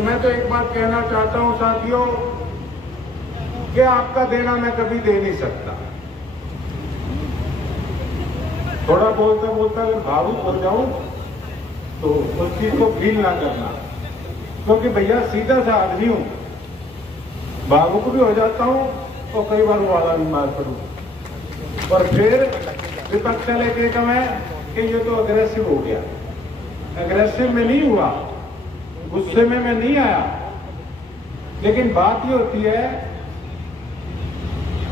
तो मैं तो एक बात कहना चाहता हूं साथियों कि आपका देना मैं कभी दे नहीं सकता। थोड़ा बोलता बोलता अगर भावुक हो जाऊं तो उस चीज को फील ना करना, क्योंकि भैया सीधा सा आदमी हूं, भावुक भी हो जाता हूं और कई बार वाला भी मार पड़ू। और फिर विपक्ष लेके कम है कि ये तो अग्रेसिव हो गया। अग्रेसिव में नहीं हुआ, गुस्से में मैं नहीं आया, लेकिन बात ये होती है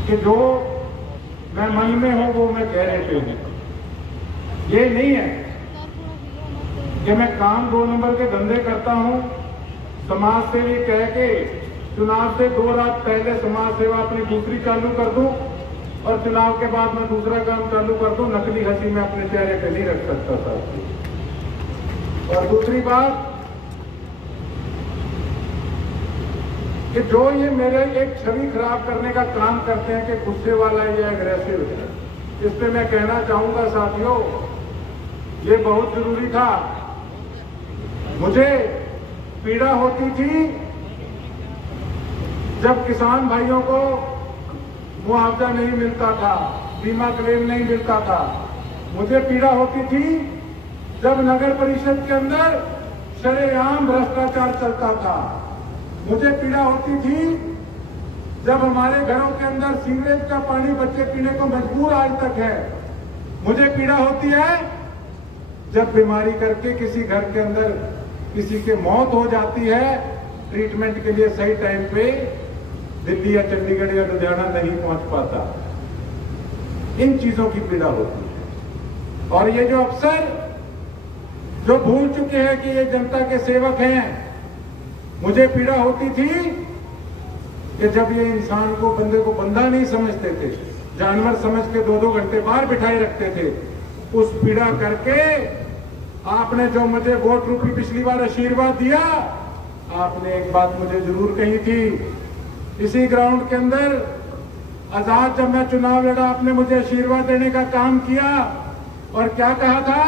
कि जो मैं मन में हूं वो मैं कह रहे हूं। ये नहीं है कि मैं काम 2 नंबर के धंधे करता हूं, समाज सेवी कह के चुनाव से 2 रात पहले समाज सेवा अपनी दूसरी चालू कर दूं और चुनाव के बाद मैं दूसरा काम चालू कर दूं। नकली हंसी मैं अपने चेहरे पे नहीं रख सकता साहब। और दूसरी बात कि जो ये मेरे एक छवि खराब करने का काम करते हैं कि गुस्से वाला है या एग्रेसिव है, इस पे मैं कहना चाहूंगा साथियों, ये बहुत जरूरी था। मुझे पीड़ा होती थी जब किसान भाइयों को मुआवजा नहीं मिलता था, बीमा क्लेम नहीं मिलता था। मुझे पीड़ा होती थी जब नगर परिषद के अंदर शरेआम भ्रष्टाचार चलता था। मुझे पीड़ा होती थी जब हमारे घरों के अंदर सीवरेज का पानी बच्चे पीने को मजबूर आज तक है। मुझे पीड़ा होती है जब बीमारी करके किसी घर के अंदर किसी की मौत हो जाती है, ट्रीटमेंट के लिए सही टाइम पे दिल्ली या चंडीगढ़ या लुधियाना नहीं पहुंच पाता। इन चीजों की पीड़ा होती है। और ये जो अफसर जो भूल चुके हैं कि ये जनता के सेवक हैं, मुझे पीड़ा होती थी कि जब ये इंसान को, बंदे को बंदा नहीं समझते थे, जानवर समझ के 2-2 घंटे बाहर बिठाए रखते थे। उस पीड़ा करके आपने जो मुझे वोट रूपी पिछली बार आशीर्वाद दिया, आपने एक बात मुझे जरूर कही थी इसी ग्राउंड के अंदर, आजाद जब मैं चुनाव लड़ा, आपने मुझे आशीर्वाद देने का काम किया और क्या कहा था,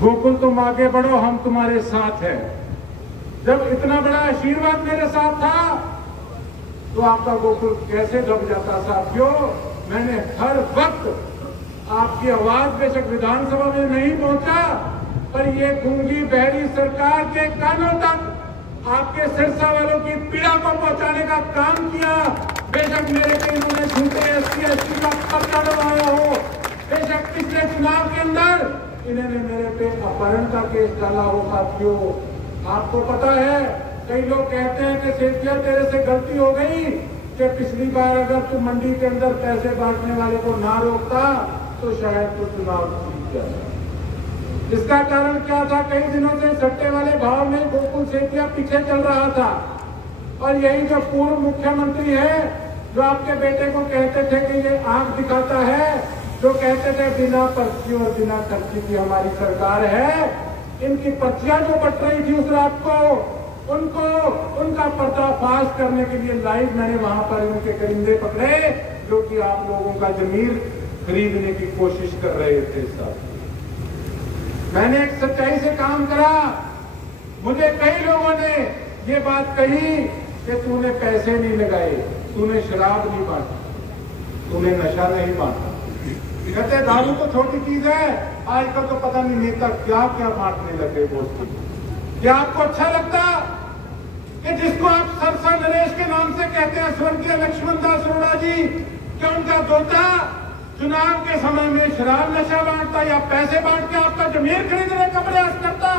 गोकुल तुम आगे बढ़ो, हम तुम्हारे साथ हैं। जब इतना बड़ा आशीर्वाद मेरे साथ था तो आपका गोकुल कैसे दब जाता साथियों। मैंने हर वक्त आपकी आवाज बेशक विधानसभा में नहीं पहुंचा, पर ये गूंगी बहरी सरकार के कानों तक आपके सिरसा वालों की पीड़ा को पहुंचाने का काम किया। बेशक मेरे पे इन्होंने झूठे SC का पर्चा डलवाया हो, बेशक पिछले चुनाव के अंदर इन्होंने मेरे पे अपहरण का केस डाला हो। साथियों आपको पता है, कई लोग कहते हैं कि सेठिया तेरे से गलती हो गई कि पिछली बार अगर तू मंडी के अंदर पैसे बांटने वाले को ना रोकता तो शायद तो चुनाव जीत जाता। इसका कारण क्या था, कई दिनों से सट्टे वाले भाव में गोकुल सेठिया पीछे चल रहा था। और यही जो पूर्व मुख्यमंत्री है, जो आपके बेटे को कहते थे कि ये आंख दिखाता है, जो कहते थे बिना पर्ची और बिना खर्ची की हमारी सरकार है, इनकी पर्चियां जो बट रही थी उस रात को, उनको उनका पर्दाफाश करने के लिए लाइव मैंने वहां पर उनके करिंदे पकड़े जो कि आप लोगों का जमीर खरीदने की कोशिश कर रहे थे। साहब मैंने एक सच्चाई से काम करा। मुझे कई लोगों ने ये बात कही कि तूने पैसे नहीं लगाए, तूने शराब नहीं बांटी, तूने नशा नहीं बांटा। कहते दारू तो छोटी चीज है, आजकल तो पता नहीं नेता क्या क्या बांटने लगे वोट। क्या आपको अच्छा लगता कि जिसको आप सरसा नरेश के नाम से कहते हैं, स्वर्गीय लक्ष्मण दास अरोड़ा जी, क्या उनका दोता चुनाव के समय में शराब नशा बांटता या पैसे बांट के आपका जमीर खरीदने का प्रयास करता?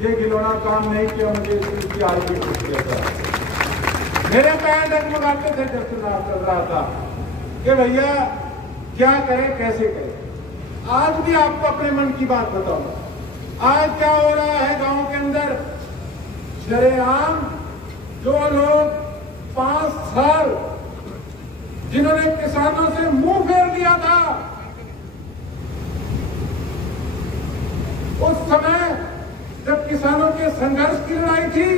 ये गिलोना काम नहीं किया। मुझे इसकी आज भी खुश किया था, मेरे पैर डगमगाते थे जब चुनाव चल रहा था कि भैया क्या करें, कैसे करें। आज भी आपको अपने मन की बात बताऊंगा। आज क्या हो रहा है गांव के अंदर, शरेआम जो लोग 5 साल जिन्होंने किसानों से मुंह फेर दिया था, उस समय जब किसानों के संघर्ष की लड़ाई थी,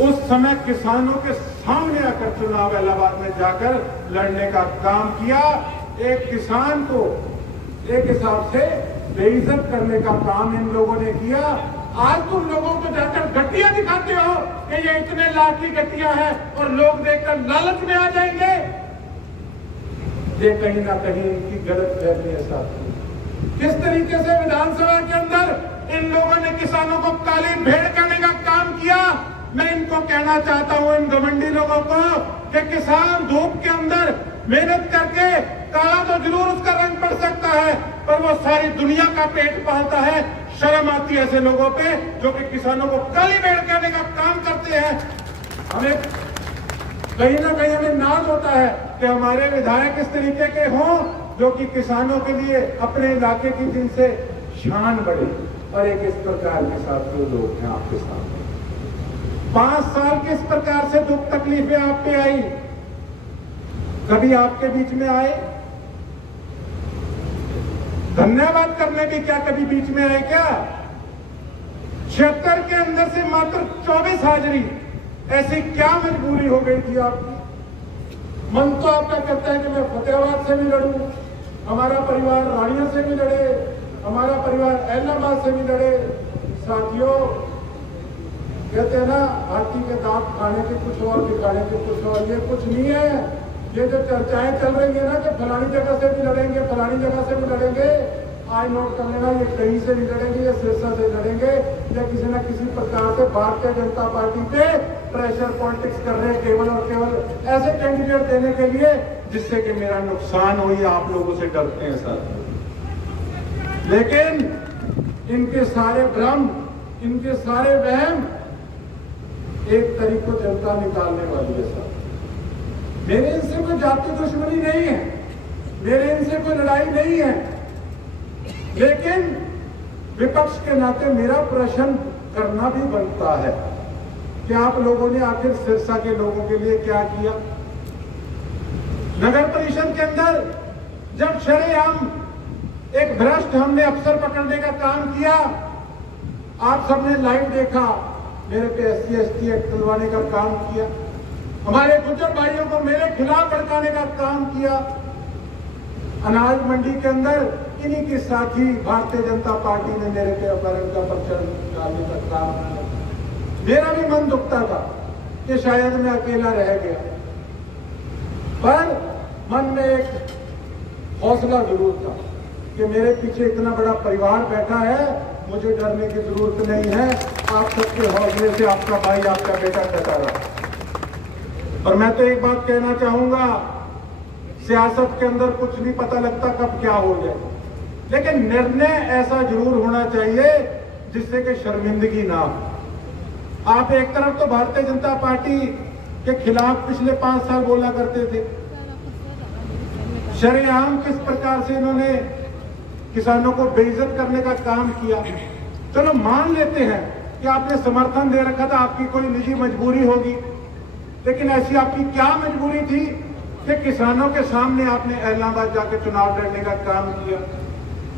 उस समय किसानों के सामने आकर चुनाव इलाहाबाद में जाकर लड़ने का काम किया। एक किसान को एक हिसाब से बेइज्जत करने का काम इन लोगों ने किया। आज तुम लोगों को जाकर गट्टियां दिखाते हो कि ये इतने लाख की गट्टियां हैं और लोग देखकर लालच में आ जाएंगे। ये कहीं ना कहीं इनकी गलत फहमी है साथी। किस तरीके से विधानसभा के अंदर इन लोगों ने किसानों को काली भेड़ करने का काम किया। मैं इनको कहना चाहता हूं, इन घमंडी लोगों को, कि किसान धूप के अंदर मेहनत करके काला तो जरूर उसका रंग पड़ सकता है, पर वो सारी दुनिया का पेट पालता है। शर्म आती है ऐसे लोगों पे जो कि किसानों को काली भेड़ करने का काम करते हैं। हमें कहीं ना कहीं हमें नाज होता है कि हमारे विधायक इस तरीके के हों जो कि किसानों के लिए अपने इलाके की जिनसे शान बढ़े। और एक इस प्रकार के साथ लोग हैं आपके सामने। 5 साल किस प्रकार से दुख तकलीफें आप पे आई, कभी आपके बीच में आए? धन्यवाद करने भी क्या कभी बीच में आए क्या? 76 के अंदर से मात्र 24 हाजिरी, ऐसी क्या मजबूरी हो गई थी आपकी? मन तो आपका कहता है कि मैं फतेहाबाद से भी लड़ूं, हमारा परिवार रानिया से भी लड़े, हमारा परिवार एलनाबाद से भी लड़े। साथियों, कहते हैं ना, हाथी के दांत खाने के कुछ और, दिखाने के कुछ और। ये कुछ नहीं है। ये जो चर्चाएं चल रही है ना कि फलानी जगह से भी लड़ेंगे, फलानी जगह से भी लड़ेंगे, आज नोट कर लेना, ये कहीं से नहीं लड़ेंगे, ये सिरसा से लड़ेंगे या किसी न किसी प्रकार से भारतीय जनता पार्टी पे प्रेशर पॉलिटिक्स कर रहे हैं, केवल और केवल ऐसे कैंडिडेट देने के लिए जिससे कि मेरा नुकसान हो। ये आप लोगों से डरते हैं सर। लेकिन इनके सारे भ्रम, इनके सारे वहम एक तारीख को जनता निकालने वाली है सर। मेरे इनसे कोई जाति दुश्मनी नहीं है, मेरे इनसे कोई लड़ाई नहीं है, लेकिन विपक्ष के नाते मेरा प्रश्न करना भी बनता है कि आप लोगों ने आखिर सिरसा के लोगों के लिए क्या किया? नगर परिषद के अंदर जब शरेआम एक भ्रष्ट हमने अफसर पकड़ने का काम किया, आप सबने लाइव देखा, मेरे पे SC/ST एक्ट दिलवाने का काम किया, हमारे गुज्जर भाइयों को मेरे खिलाफ भड़काने का काम किया। अनाज मंडी के अंदर इन्हीं के साथी भारतीय जनता पार्टी ने मेरे पे अपहरण का पर्चा डालने का काम किया। मेरा भी मन दुखता था कि शायद मैं अकेला रह गया, पर मन में एक हौसला जरूर था कि मेरे पीछे इतना बड़ा परिवार बैठा है, मुझे डरने की जरूरत नहीं है। आप सबके हौसले से आपका भाई, आपका बेटा डटा रहा। और मैं तो एक बात कहना चाहूंगा, सियासत के अंदर कुछ नहीं पता लगता कब क्या हो जाए, लेकिन निर्णय ऐसा जरूर होना चाहिए जिससे कि शर्मिंदगी ना हो। आप एक तरफ तो भारतीय जनता पार्टी के खिलाफ पिछले 5 साल बोला करते थे, शरेआम किस प्रकार से इन्होंने किसानों को बेइज्जत करने का काम किया। चलो मान लेते हैं कि आपने समर्थन दे रखा था, आपकी कोई निजी मजबूरी होगी, लेकिन ऐसी आपकी क्या मजबूरी थी कि किसानों के सामने आपने इलाहाबाद जाकर चुनाव लड़ने का काम किया?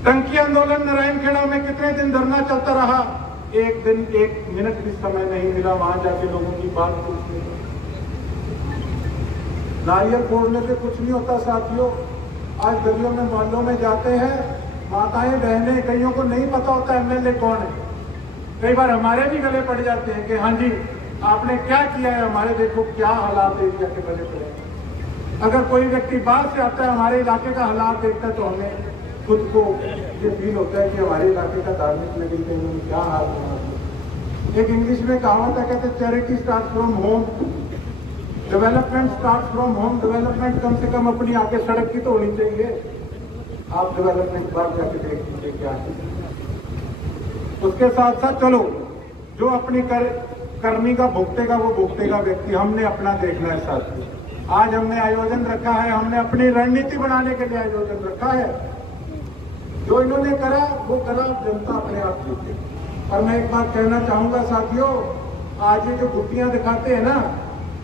टंकी आंदोलन नारायणखेड़ा में कितने दिन धरना चलता रहा, एक दिन 1 मिनट भी समय नहीं मिला वहां जाके लोगों की बात पूछने। नारियल फोड़ने से कुछ नहीं होता साथियों। आज गलियों में, मोहल्लों में जाते हैं, माताएं बहनें, कईयों को नहीं पता होता MLA कौन है। कई बार हमारे भी गले पड़ जाते हैं कि हाँ जी आपने क्या किया है, हमारे देखो क्या हालात एरिया के बने पड़े। अगर कोई व्यक्ति बाहर से आता है, हमारे इलाके का हालात देखता है, तो हमें खुद को ये फील होता है कि हमारे इलाके का धार्मिक नगरी में क्या हाल है। एक इंग्लिश में कहावत है, कहते charity start from home, development start from home. Development कम से कम अपनी आगे सड़क की तो होनी चाहिए। आप डेवलपमेंट बात जाके देख लीजिए क्या है। उसके साथ साथ चलो जो अपनी करनी का भुगतेगा वो भुगतेगा व्यक्ति, हमने अपना देखना है साथी। आज हमने आयोजन रखा है, हमने अपनी रणनीति बनाने के लिए आयोजन रखा है। जो इन्होंने करा वो करा, जनता अपने आप जीते। और मैं एक बात कहना चाहूंगा साथियों, आज ये जो गुट्टियां दिखाते हैं ना,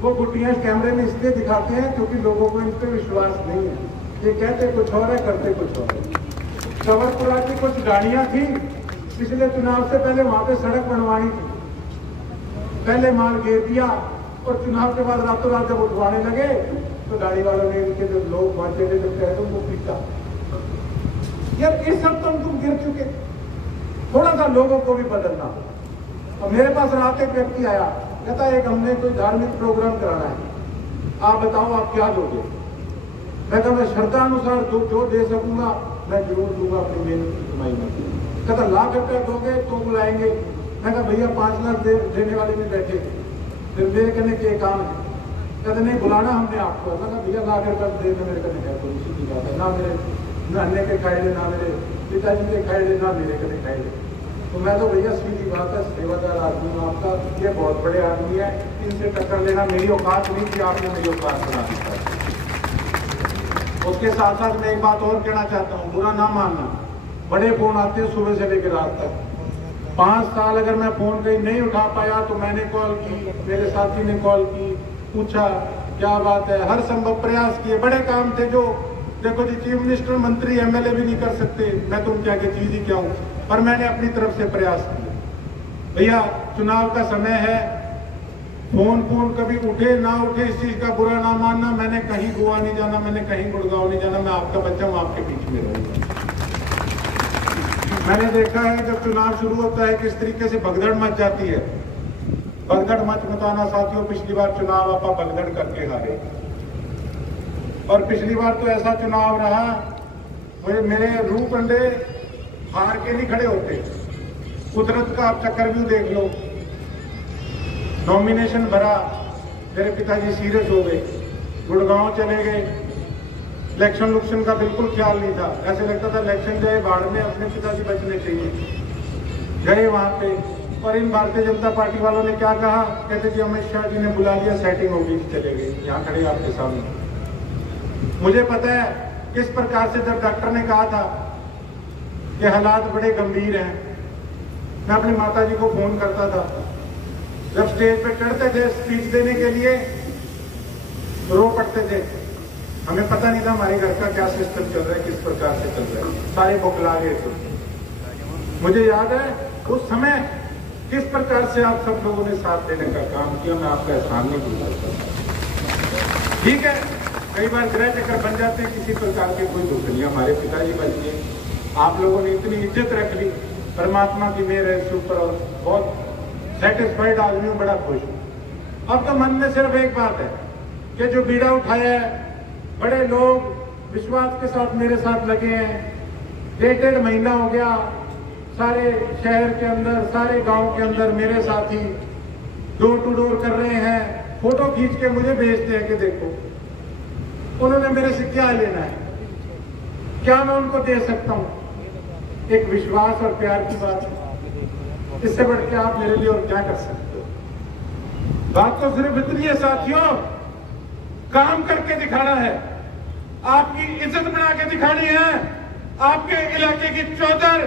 वो गुट्टियां कैमरे में इसलिए दिखाते हैं क्योंकि लोगों को इन पर विश्वास नहीं है। ये कहते कुछ और है, करते कुछ और है। सवरपुरा की कुछ गाड़ियां थी, पिछले चुनाव से पहले वहां पे सड़क बनवानी थी, पहले माल घेर दिया और चुनाव के बाद रातों रात जब उठवाने लगे तो गाड़ी वालों ने इनके जो लोग वहां चले लगते हैं तो उनको पीटा। यार इस सब तुम गिर चुके, थोड़ा सा लोगों को भी बदलना। और मेरे पास रात एक व्यक्ति आया, कहता एक हमने कोई धार्मिक प्रोग्राम कराना है, आप बताओ आप क्या दोगे। मैं कहा मैं श्रद्धा अनुसार जो दे सकूंगा मैं जरूर दूंगा अपनी मेहनत की कमाई में। कहता लाख रुपया दोगे तो बुलाएंगे। मैं कहा भैया 5 लाख देने वाले में बैठे, फिर मेरे कहने के काम है। कहते नहीं बुलाना हमने आपको। मैं कहा भैया लाख रुपया देने मेरे कहने है तो इसी की बात है, ना मेरे अन्य के खाए ना मेरे पिताजी के खाए ना मेरे कहने खाए। तो मैं तो भैया सीधी बात है, सेवादार आदमी हूँ आपका, ये बहुत बड़े आदमी है, इनसे टक्कर लेना मेरी औकात नहीं थी, आपने मेरी औकात बना दी। उसके साथ साथ मैं एक बात और कहना चाहता हूँ, बुरा ना मानना, बड़े फोन आते हैं सुबह से लेकर रात तक। 5 साल अगर मैं फोन कहीं नहीं उठा पाया तो मैंने कॉल की, मेरे साथी ने कॉल की, पूछा क्या बात है, हर संभव प्रयास किए। बड़े काम थे जो देखो जी चीफ मिनिस्टर, मंत्री, एमएलए भी नहीं कर सकते, मैं तो उनके आगे चीज ही क्या हूँ, पर मैंने अपनी तरफ से प्रयास किए। भैया चुनाव का समय है, फोन कभी उठे ना उठे इस चीज का बुरा ना मानना। मैंने कहीं गोवा नहीं जाना, मैंने कहीं गुड़गांव नहीं जाना, मैं आपका बच्चा हूं, आपके बीच में रहूंगा। मैंने देखा है जब चुनाव शुरू होता है किस तरीके से भगदड़ मच जाती है। भगदड़ मच मचाना साथियों, पिछली बार चुनाव आप भगदड़ करके हारे, और पिछली बार तो ऐसा चुनाव रहा, मेरे रूह कंडे हार के नहीं खड़े होते। कुदरत का आप चक्रव्यूह देख लो, नॉमिनेशन भरा, मेरे पिताजी सीरियस हो गए, गुड़गांव चले गए, इलेक्शन का बिल्कुल ख्याल नहीं था, ऐसे लगता था इलेक्शन जाए बाढ़ में, अपने पिताजी बचने चाहिए। गए वहां पे, और इन भारतीय जनता पार्टी वालों ने क्या कहा, कहते जी अमित शाह जी ने बुला लिया, सेटिंग होगी, चले गए। यहाँ खड़े आपके सामने, मुझे पता है किस प्रकार से जब डॉक्टर ने कहा था कि हालात बड़े गंभीर हैं, मैं अपनी माता जी को फोन करता था, जब स्टेज पे चढ़ते थे स्पीच देने के लिए रो पड़ते थे। हमें पता नहीं था हमारे घर का क्या सिस्टम चल रहा है, किस प्रकार से चल रहा है, सारे बौखला गए थे। मुझे याद है उस समय किस प्रकार से आप सब लोगों ने साथ देने का काम किया, मैं आपका एहसान नहीं भूल सकता। ठीक है, कई बार ग्रह चक्कर बन जाते हैं, किसी प्रकार के कोई दुख नहीं, हमारे पिताजी बच गए, आप लोगों ने इतनी इज्जत रख ली, परमात्मा की मेहर है इसके ऊपर, और बहुत सेटिस्फाइड आदमी हूं, बड़ा खुश हूं। अब तो मन में सिर्फ एक बात है कि जो बीड़ा उठाया है, बड़े लोग विश्वास के साथ मेरे साथ लगे हैं, 1.5 महीना हो गया, सारे शहर के अंदर, सारे गांव के अंदर मेरे साथी डोर टू डोर कर रहे हैं, फोटो खींच के मुझे भेजते हैं कि देखो उन्होंने मेरे से क्या लेना है, क्या मैं उनको दे सकता हूं। एक विश्वास और प्यार की बात है, इससे बढ़ के आप मेरे लिए और क्या कर सकते हो। बात तो सिर्फ इतनी है साथियों, काम करके दिखाना है, आपकी इज्जत बना के दिखानी है, आपके इलाके की चौधर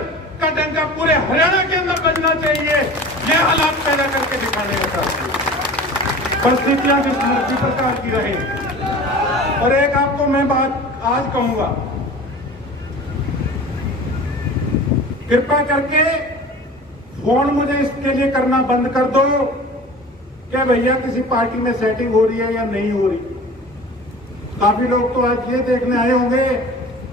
का डंका पूरे हरियाणा के अंदर बजना चाहिए, ये हालात पैदा करके दिखाने का साथियों। परिस्थितियां जिस मर्जी प्रकार की रहे, और एक आपको मैं बात आज कहूंगा, कृपया करके फोन मुझे इसके लिए करना बंद कर दो क्या भैया किसी पार्टी में सेटिंग हो रही है या नहीं हो रही। काफी लोग तो आज ये देखने आए होंगे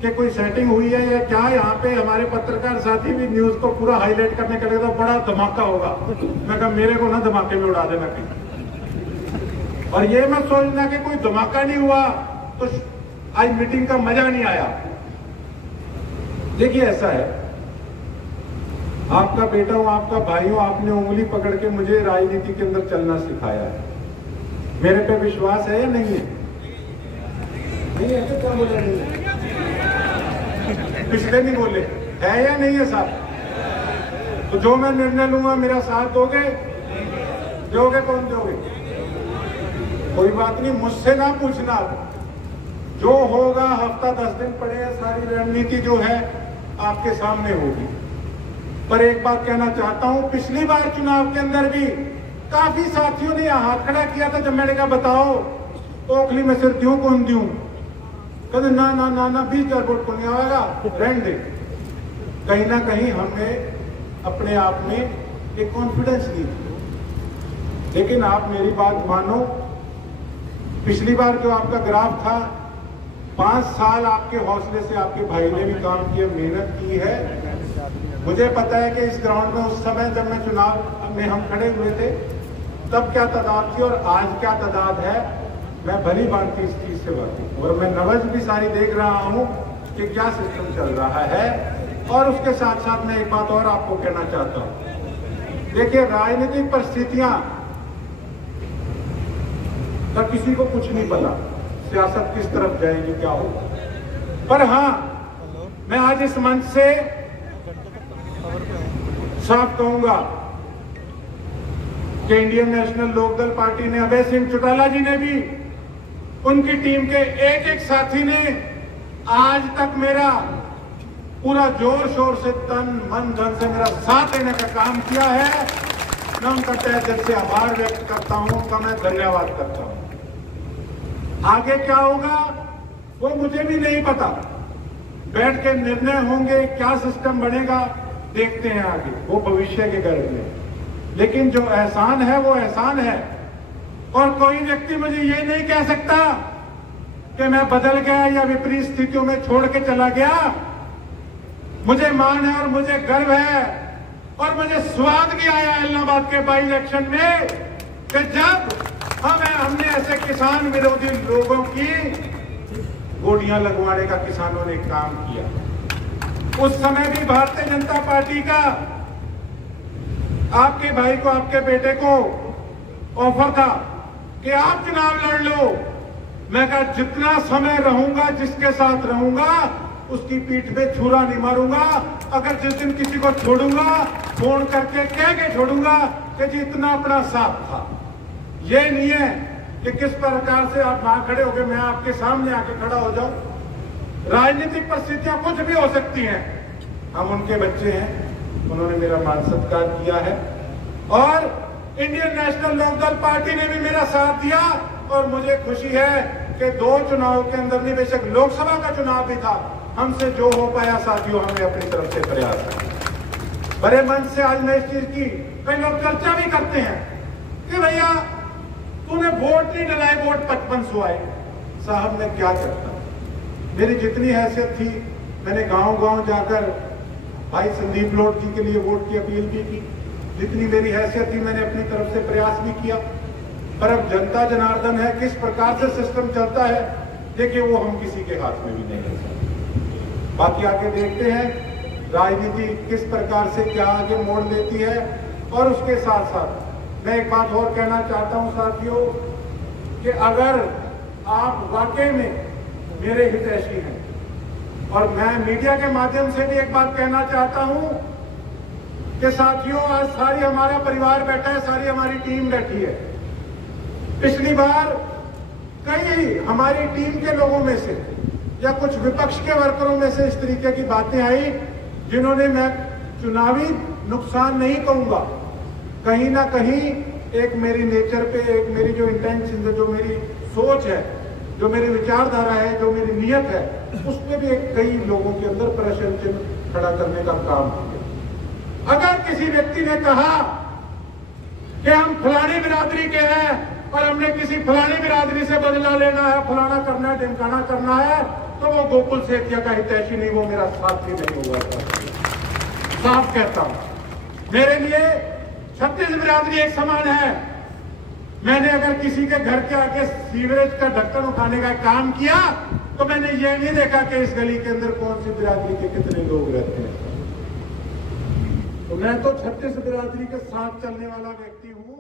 कि कोई सेटिंग हुई है या क्या। यहाँ पे हमारे पत्रकार साथी भी न्यूज को पूरा हाईलाइट करने के लिए तो बड़ा धमाका होगा। मैं कहा मेरे को ना धमाके में उड़ा देना कहीं, और ये मत सोचना कि कोई धमाका नहीं हुआ तो आज मीटिंग का मजा नहीं आया। देखिए ऐसा है, आपका बेटा हूं, आपका भाई हूं, आपने उंगली पकड़ के मुझे राजनीति के अंदर चलना सिखाया है। मेरे पे विश्वास है या नहीं है? नहीं है तो क्या बोले? नहीं है, पिछले नहीं बोले, है या नहीं है साहब? तो जो मैं निर्णय लूंगा मेरा साथ दोगे? दोगे? कौन दोगे? कोई बात नहीं, मुझसे ना पूछना, जो होगा हफ्ता 10 दिन पड़े, सारी रणनीति जो है आपके सामने होगी। पर एक बात कहना चाहता हूं, पिछली बार चुनाव के अंदर भी काफी साथियों ने हाथ खड़ा किया था। जब मैंने कहा बताओ ओखली में सिर क्यों कौन दूं, कहते ना ना ना ना 20,000 वोट को नहीं आएगा, रहने दे। कहीं ना कहीं हमें अपने आप में एक कॉन्फिडेंस नहीं थी। लेकिन आप मेरी बात मानो, पिछली बार जो आपका ग्राफ था, 5 साल आपके हौसले से आपके भाई ने भी काम किया, मेहनत की है, मुझे पता है कि इस ग्राउंड में उस समय जब मैं चुनाव में हम खड़े हुए थे तब क्या तादाद थी और आज क्या तादाद है, मैं भली भांति इस चीज से वाकिफ। और मैं नवज भी सारी देख रहा हूं कि क्या सिस्टम चल रहा है। और उसके साथ साथ मैं एक बात और आपको कहना चाहता हूं, देखिए राजनीतिक परिस्थितियां का किसी को कुछ नहीं पता, सियासत किस तरफ जाएगी, क्या होगा। पर हां, मैं आज इस मंच से साफ कहूंगा कि इंडियन नेशनल लोकदल पार्टी ने, अभय सिंह चौटाला जी ने भी, उनकी टीम के एक एक साथी ने आज तक मेरा पूरा जोर शोर से, तन मन धन से मेरा साथ देने का काम किया है। मैं उनका तहे दिल से आभार व्यक्त करता हूं, उनका मैं धन्यवाद करता हूं। आगे क्या होगा वो मुझे भी नहीं पता, बैठ के निर्णय होंगे, क्या सिस्टम बनेगा देखते हैं आगे, वो भविष्य के गर्भ में। लेकिन जो एहसान है वो एहसान है, और कोई व्यक्ति मुझे ये नहीं कह सकता कि मैं बदल गया या विपरीत स्थितियों में छोड़ के चला गया। मुझे मान है और मुझे गर्व है और मुझे स्वाद भी आया इलाहाबाद के बाई इलेक्शन में कि जब हमने ऐसे किसान विरोधी लोगों की गोलियां लगवाने का किसानों ने काम किया। उस समय भी भारतीय जनता पार्टी का आपके भाई को, आपके बेटे को ऑफर था कि आप चुनाव लड़ लो। मैं कहा जितना समय रहूंगा, जिसके साथ रहूंगा, उसकी पीठ पे छुरा नहीं मारूंगा। अगर जिस दिन किसी को छोड़ूंगा, फोन करके कह के छोड़ूंगा कि जी इतना अपना साथ था। ये नहीं है कि किस प्रकार से आप वहां खड़े हो गए, मैं आपके सामने आके खड़ा हो जाऊं। राजनीतिक परिस्थितियां कुछ भी हो सकती हैं, हम उनके बच्चे हैं, उन्होंने मेरा मान सत्कार किया है और इंडियन नेशनल लोकदल पार्टी ने भी मेरा साथ दिया। और मुझे खुशी है कि 2 चुनाव के अंदर नहीं, बेशक लोकसभा का चुनाव भी था, हमसे जो हो पाया साथियों हमने अपनी तरफ से प्रयास किया। बड़े मन से आज मैं इस चीज की, कई लोग चर्चा भी करते हैं कि भैया तूने वोट नहीं डलाए, वोट 5500 आए। साहब मैं क्या करता, मेरी जितनी हैसियत थी मैंने गांव-गांव जाकर भाई संदीप लोट जी के लिए वोट की अपील भी की। जितनी मेरी हैसियत थी मैंने अपनी तरफ से प्रयास भी किया। पर अब जनता जनार्दन है, किस प्रकार से सिस्टम चलता है देखिए, वो हम किसी के हाथ में भी नहीं कर सकते। बाकी आगे देखते हैं राजनीति किस प्रकार से क्या आगे मोड़ लेती है। और उसके साथ साथ मैं एक बात और कहना चाहता हूं साथियों कि अगर आप वाकई में मेरे हितैषी हैं, और मैं मीडिया के माध्यम से भी एक बात कहना चाहता हूं कि साथियों आज सारी हमारा परिवार बैठा है, सारी हमारी टीम बैठी है। पिछली बार कई हमारी टीम के लोगों में से या कुछ विपक्ष के वर्करों में से इस तरीके की बातें आई जिन्होंने, मैं चुनावी नुकसान नहीं कहूंगा, कहीं ना कहीं एक मेरी नेचर पे, एक मेरी जो इंटेंशन है, जो मेरी सोच है, जो मेरी विचारधारा है, जो मेरी नियत है, उस पर भी कई लोगों के अंदर प्रश्न चिन्ह खड़ा करने का काम किया। अगर किसी व्यक्ति ने कहा कि हम फलानी बिरादरी के हैं और हमने किसी फलानी बिरादरी से बदला लेना है, फलाना करना है, ढिमकाना करना है, तो वो गोकुल सेठिया का हितैषी नहीं, वो मेरा साथी नहीं हुआ था। साफ कहता हूं, मेरे लिए 36 बिरादरी एक समान है। मैंने अगर किसी के घर के आगे सीवरेज का ढक्कन उठाने का काम किया तो मैंने ये नहीं देखा कि इस गली के अंदर कौन सी बिरादरी के कितने लोग रहते हैं। तो मैं तो 36 बिरादरी के साथ चलने वाला व्यक्ति हूं।